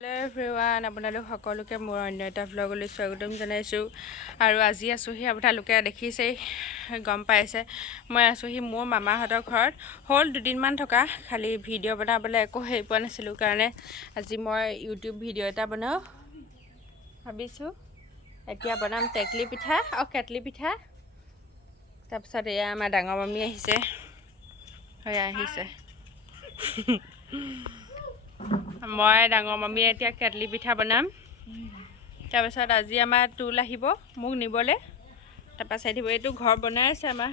Hello' everyone, আপোনালোক সকলোকে মোৰ অন্য এটা ভ্লগলৈ স্বাগতম জনাইছোঁ। আৰু আজি আছোঁহি, আপোনালোকে দেখিছেই, গম পাইছে, মই আছোঁহি মোৰ মামাহঁতৰ ঘৰত। হ'ল 2 দিনমান থকা, খালি ভিডিঅ' বনাবলৈ একো হেৰি পোৱা নাছিলোঁ কাৰণে আজি মই ইউটিউব ভিডিঅ' এটা বনাওঁ ভাবিছোঁ। এতিয়া বনাম টেকলি পিঠা আৰু কেটলি পিঠা। তাৰপিছত এয়া আমাৰ ডাঙৰ মামী আহিছে, আহিছে। মই ডাঙৰ মামীয়ে এতিয়া কেটলি পিঠা বনাম। তাৰপিছত আজি আমাৰ টুল আহিব মোক নিবলৈ, তাৰপৰা চাই দিব। এইটো ঘৰ বনাই আছে আমাৰ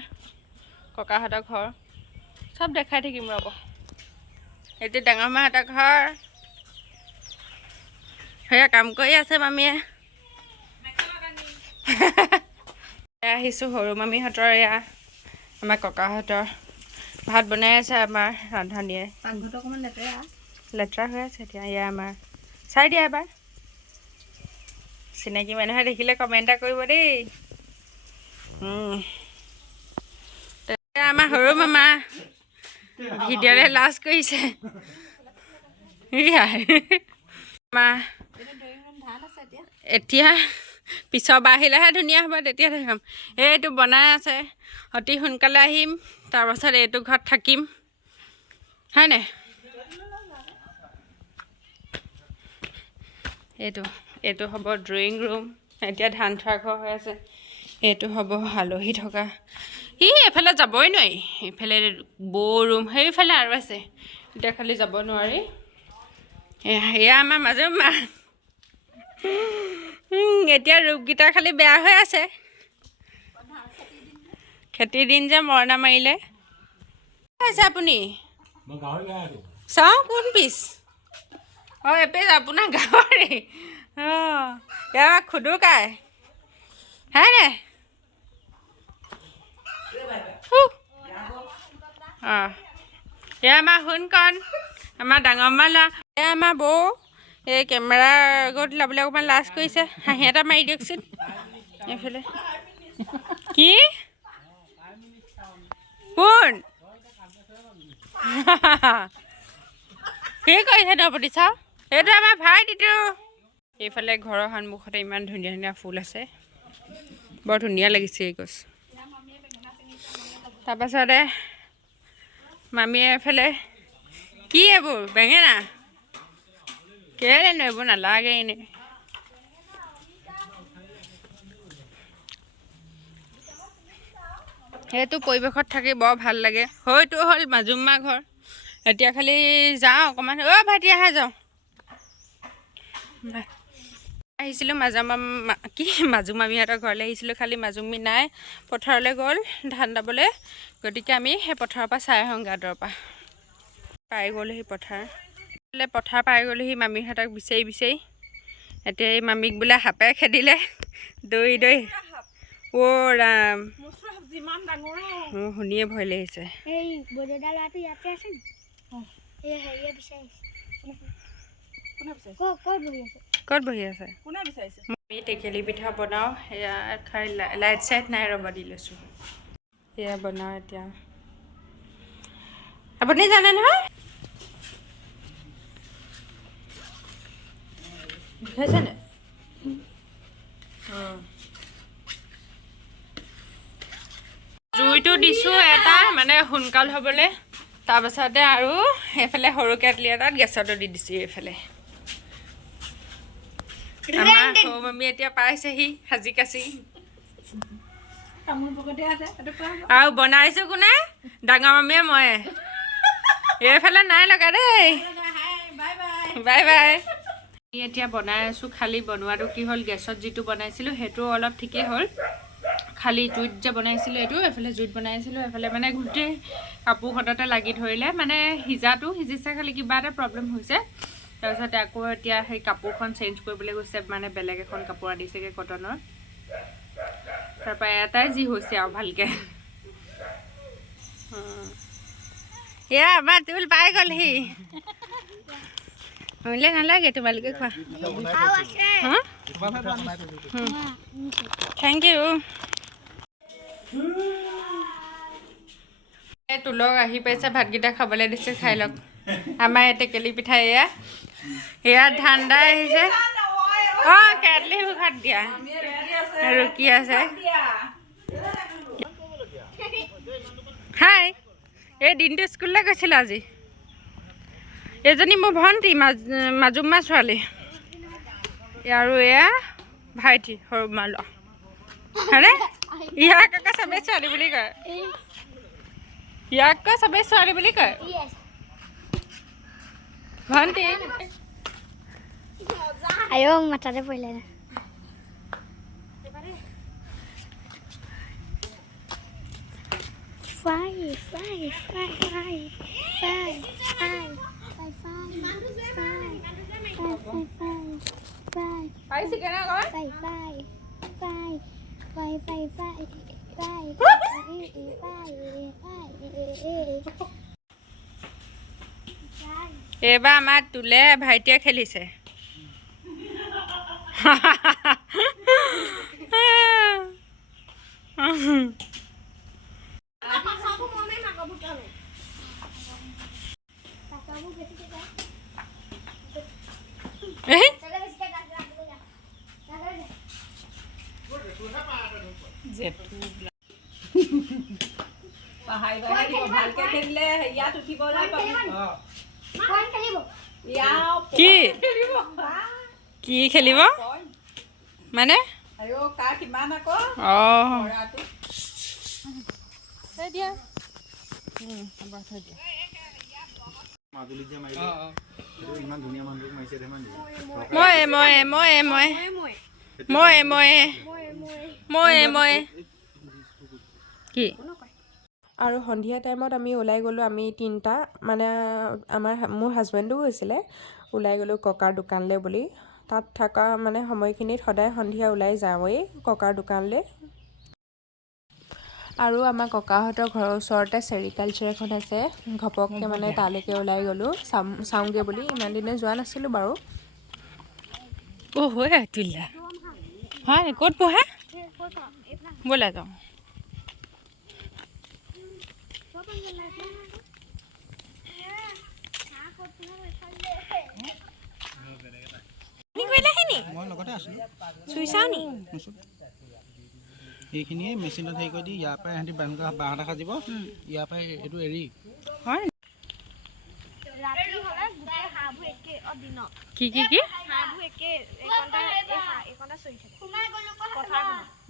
ককাহঁতৰ ঘৰ, চব দেখাই থাকিম ৰ'ব। এইটো ডাঙৰ মাহঁতৰ ঘৰ, সেয়া কাম কৰি আছে মামীয়ে। আহিছোঁ সৰু মামীহঁতৰ, এয়া আমাৰ ককাহঁতৰ ভাত বনাই আছে আমাৰ ৰান্ধনীয়ে। পাকঘৰটো অকণমান লেতেৰা হৈ আছে এতিয়া। এয়া আমাৰ চাই দিয়া এবাৰ, চিনাকি মানুহে দেখিলে কমেণ্ট এটা কৰিব দেই। আমাৰ সৰু মামা ভিডিঅ'লে লাজ কৰিছে। এতিয়া পিছৰবাৰ আহিলেহে ধুনীয়া হ'ব, তেতিয়া দেখাম। এইটো বনাই আছে, অতি সোনকালে আহিম, তাৰপাছত এইটো ঘৰত থাকিম, হয় নাই? এইটো হ'ব ড্ৰয়িং ৰুম, এতিয়া ধান থোৱা ঘৰ হৈ আছে। এইটো হ'ব আলহী থকা। এফালে যাবই নোৱাৰি, এইফালে বৌ ৰুম, সেইফালে আৰু আছে, এতিয়া খালি যাব নোৱাৰি। এয়া আমাৰ মাজু মা, এতিয়া ৰূপকেইটা খালি বেয়া হৈ আছে, খেতিৰ দিন যে মৰণা মাৰিলে। আছে আপুনি চাওঁ কোন পিচ? এপিচ আপোনাৰ গাঁৱৰে। এয়া খুদুকাই, হয় নাই? এয়া আমাৰ সোণকণ, আমাৰ ডাঙৰ মা ল'ৰা। এয়া আমাৰ বৌ, এই কেমেৰাৰ আগত ওলাবলৈ অকণমান লাজ কৰিছে। হাঁহি এটা মাৰি দিয়কচোন এইফালে। কি কোন কি কৰিছেনো আপুনি? চাওঁ, এইটো আমাৰ ভাইটিটো। এইফালে ঘৰৰ সন্মুখতে ইমান ধুনীয়া ধুনীয়া ফুল আছে, বৰ ধুনীয়া লাগিছে এই গছ। তাৰপাছতে মামীয়ে এইফালে, কি এইবোৰ বেঙেনা? কেলেনো এইবোৰ নালাগে এনেই। সেইটো পৰিৱেশত থাকি বৰ ভাল লাগে। হয়তো হ'ল মাজুমা ঘৰ। এতিয়া খালি যাওঁ অকণমান, ভাইটি আহা যাওঁ। আহিছিলোঁ মাজু মামীহঁতৰ ঘৰলৈ আহিছিলোঁ, খালি মাজুমী নাই, পথাৰলৈ গ'ল ধান দাবলৈ। গতিকে আমি সেই পথাৰৰ পৰা চাই আহোঁ, গাঁতৰ পৰা পাই গ'লোহি পথাৰ পাই গ'লোহি মামীহঁতক বিচাৰি বিচাৰি। এতিয়া এই মামীক বোলে সাপে খেদিলে, দৌৰি দৌৰি। ৰাম, মোৰ শুনিয়ে ভয় লাগিছে। ক'ত বহি আছে? আমি টেকেলি পিঠা বনাওঁ, এয়া খাই লাইট চাইট নাই ৰ'ব, দি লৈছোঁ। এয়া বনাওঁ এতিয়া। আপুনি জানে নহয়? খাইছেনে? জুইটো দিছোঁ এটা, মানে সোনকাল হ'বলৈ। তাৰপাছতে আৰু এইফালে সৰু কেটলি এটাত গেছতো দি দিছোঁ। এইফালে আমাৰ সৰু মামী এতিয়া পাইছেহি সাজি কাচি। আৰু বনাইছোঁ কোনে? ডাঙৰ মামীয়ে ময়ে। এইফালে নাই লগা দেই, বাই বাই। এতিয়া বনাই আছোঁ, খালি বনোৱাটো কি হ'ল, গেছত যিটো বনাইছিলোঁ সেইটো অলপ ঠিকেই হ'ল, খালি জুইত যে বনাইছিলোঁ এইটো, এইফালে জুইত বনাইছিলোঁ, এইফালে মানে গোটেই কাপোৰখনতে লাগি ধৰিলে, মানে সিজাটো সিজিছে, খালি কিবা এটা প্ৰব্লেম হৈছে। তাৰপিছতে আকৌ এতিয়া সেই কাপোৰখন চেঞ্জ কৰিবলৈ গৈছে, মানে বেলেগ এখন কাপোৰ আনিছেগৈ কটনৰ। তাৰপৰা এটাই যি হৈছে আৰু ভালকৈ। এয়া আমাৰ টুল পাই গ'লহি। মোলৈ নালাগে, তোমালোকে খোৱা। Thank you. এই তুলক আহি পাইছে, ভাতকেইটা খাবলৈ দিছে, খাই লওক। আমাৰ এই টেকেলি পিঠা এয়া ইয়াত ঠাণ্ডা আহিছে অঁ কেটলি মুখত দিয়া ৰুকি আছে হাই এই দিনটো স্কুললৈ গৈছিল আজি এজনী মোৰ ভণ্টি মাজুমা ছোৱালী আৰু এয়া ভাইটি সৰু মাল হয়নে ইয়াক আকৌ চবেই ছোৱালী বুলি কয় ইয়াক আকৌ চবেই ছোৱালী বুলি কয় ভণ্টি আয়ো মাথাতে পৰিলে না Fly. পাইছি কেনে কয় এইবাৰ আমাৰ তুলে ভাইটিয়ে খেলিছে কি খেলিব মানে কি আৰু সন্ধিয়া টাইমত আমি ওলাই গ'লোঁ আমি তিনিটা মানে মোৰ হাজবেণ্ডো গৈছিলে ওলাই গ'লোঁ ককাৰ দোকানলৈ বুলি তাত থকা মানে সময়খিনিত সদায় সন্ধিয়া ওলাই যাওঁৱেই ককাৰ দোকানলৈ আৰু আমাৰ ককাহঁতৰ ঘৰৰ ওচৰতে চেৰিকালচাৰ এখন আছে ঘপককৈ মানে তালৈকে ওলাই গ'লোঁ চাওঁগৈ বুলি ইমান দিনে যোৱা নাছিলোঁ বাৰু হয় তুলিলা হয় ক'ত পঢ়ে ব'লা যাওঁ এইখিনিয়ে মেচিনত হেৰি কৰি দি ইয়াৰ পৰাই সিহঁতি বাঁহ এটা সাজিব ইয়াৰ পৰাই এইটো এৰি হয় কি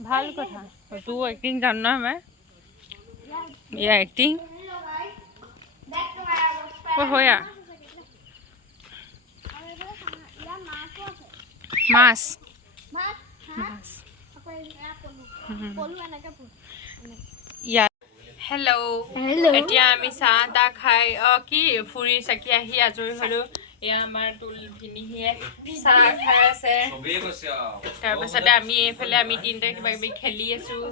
ভাল কথা তোৰ এক্টিং জান নহয় ইয়াৰ এক্টিং হয় মাছ হেল্ল' এতিয়া আমি চাহ তাহ খাই কি ফুৰি চাকি আহি আজৰি হ'লোঁ এয়া আমাৰ তুল ভিনিহিয়ে চাহ খাই আছে তাৰপাছতে আমি এইফালে আমি তিনিটা কিবা কিবি খেলি আছোঁ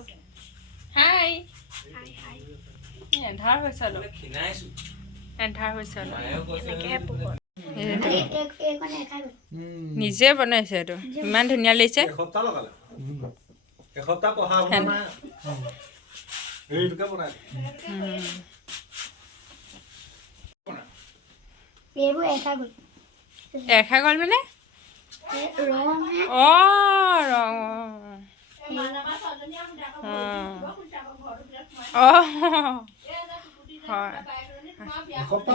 হাই এন্ধাৰ হৈছে অলপ নিজে বনাইছে এইটো ইমান ধুনীয়া লাগিছে এখা গ'ল মানে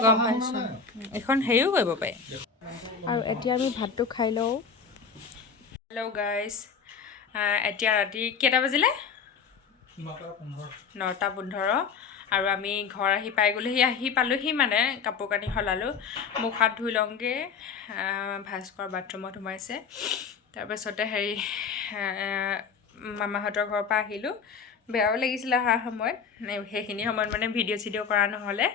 গম পাইছোঁ এখন হেৰিও কৰিব পাৰে আৰু এতিয়া আমি ভাতটো খাই লওঁ হেল্ল' গাইজ এতিয়া ৰাতি কেইটা বাজিলে 9:15 আৰু আমি ঘৰ আহি পালোহি মানে কাপোৰ কানি সলালোঁ মুখ হাত ধুই লওঁগৈ ভাস্কৰ বাথৰুমত সোমাইছে তাৰপাছতে হেৰি মামাহঁতৰ ঘৰৰ পৰা আহিলোঁ বেয়াও লাগিছিলে অহা সময়ত সেইখিনি সময়ত মানে ভিডিঅ' চিডিঅ' কৰা নহ'লে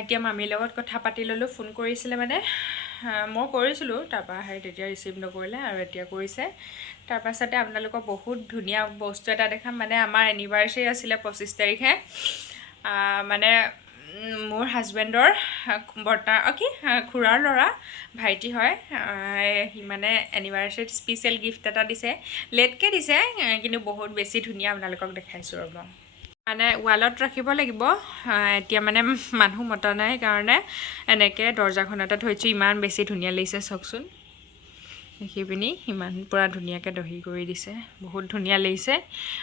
এতিয়া মামীৰ লগত কথা পাতি ল'লোঁ ফোন কৰিছিলে মানে মই কৰিছিলোঁ তাৰপৰা তেতিয়া ৰিচিভ নকৰিলে আৰু এতিয়া কৰিছে তাৰপাছতে আপোনালোকক বহুত ধুনীয়া বস্তু এটা দেখাম মানে আমাৰ এনিভাৰ্চাৰী আছিলে 25 তাৰিখে মানে মোৰ হাজবেণ্ডৰ খুৰাৰ ল'ৰা ভাইটি হয় সি মানে এনিভাৰ্চাৰীত স্পেচিয়েল গিফ্ট এটা দিছে লেটকৈ দিছে কিন্তু বহুত বেছি ধুনীয়া আপোনালোকক দেখাইছোঁ ৰ'ব মানে ৱালত ৰাখিব লাগিব এতিয়া মানে মানুহ মতা নাই কাৰণে এনেকৈ দৰ্জাখনতে থৈছোঁ ইমান বেছি ধুনীয়া লাগিছে চাওকচোন দেখি পিনি ইমান পূৰা ধুনীয়াকৈ দহি কৰি দিছে বহুত ধুনীয়া লাগিছে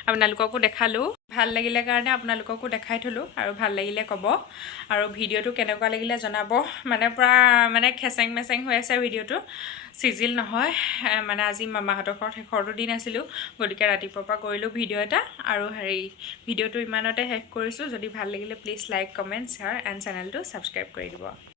আপোনালোককো দেখালোঁ ভাল লাগিলে কাৰণে আপোনালোককো দেখাই থলোঁ আৰু ভাল লাগিলে ক'ব আৰু ভিডিঅ'টো কেনেকুৱা লাগিলে জনাব মানে পূৰা মানে খেচেং মেচেং হৈ আছে ভিডিঅ'টো চিজিল নহয় মানে আজি মামাহঁতৰ ঘৰত শেষৰটো দিন আছিলোঁ গতিকে ৰাতিপুৱাৰ পৰা কৰিলোঁ ভিডিঅ' এটা আৰু ভিডিঅ'টো ইমানতে শেষ কৰিছোঁ যদি ভাল লাগিলে please like comment share and চেনেলটো ছাবস্ক্ৰাইব কৰি দিব